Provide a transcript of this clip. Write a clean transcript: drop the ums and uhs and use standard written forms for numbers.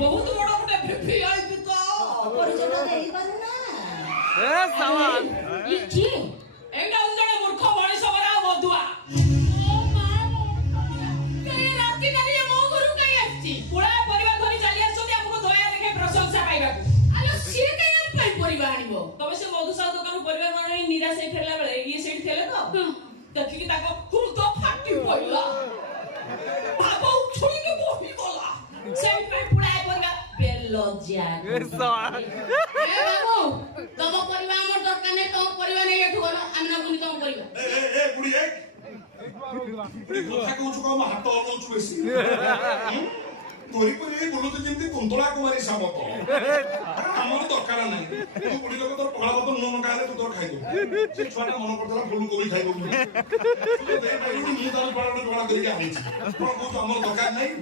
बहुत बड़ा गोटे भिभिआईपी तो ପରିଚୟ ଦେଇ ପାରୁନା ए सवाल ଇଛି ଏଇଟା ଜଣେ ମୂର୍ଖ ମଣିଷ ପରା ବଧୁଆ ରାତି କାଲି ମୋ ଘରକୁ କାଇଁ ଆସିଛି ପୁରା ପରିବାର ଧରି ଚାଲି ଆସିଛନ୍ତି ଆମକୁ ଦୟା ଦେଖେ ପ୍ରଶଂସା ପାଇବାକୁ ଆଲୋ ସିଏ କାଇଁ ଆମ ପାଇଁ ପରିବା ଆଣିବ ତମେ ସେ ମଧୁସାର ଦୋକାନରୁ ପରିବା ନ ଆଣି ନିରାଶ ହେଇ ଫେରିଲା ବେଳେ ଇଏ ସେଇଠି ଥିଲେ ତ ଦେଖିକି ତାଙ୍କ ହୃଦ ଫାଟି ପଇଲା ଭାବ ଉଛୁଳିକି ବହିଗଲା ସେଇଥିପାଇଁ ପୁଳାଏ ପରିବା ବେଲଜ୍ଜା ए सवाल ଏ ବାବୁ ତମ ପରିବା ଆମର ଦରକାର ନାହିଁ ତମ ପରିବା ନେଇ ଏଠୁ ଗଲ ଆମେ ନବୁନି ତମ ପରିବା ଏ ବୁଢୀ ଏ ବୁଢୀ କଥା କହୁଛୁ କଣ ହାତ ହଲଉଛୁ ବେଶୀ ଧରି କରି ବୁଲୁଛୁ ଯେମିତି କୁନ୍ତଳା କୁମାରୀ ସାମନ୍ତ ଆମର ଦରକାର ନାହିଁ ତୁ ବୁଢୀ ଲୋକ ତୋର ପଖାଳ ଭାତ ଲୁଣ ଲଙ୍କା ହେଲେ ତୁ ତୋର ଖାଇଦବୁ ସେ ଛୁଆଟା ମନ କରିଦେଲା ଫୁଲକୋବି ଖାଇଦବୁ ମୁଁ ତାର ପଖାଳ କରିକି ଆଣିଛି କଣ କହୁଛୁ ଆମର ଦରକାର ନାହିଁ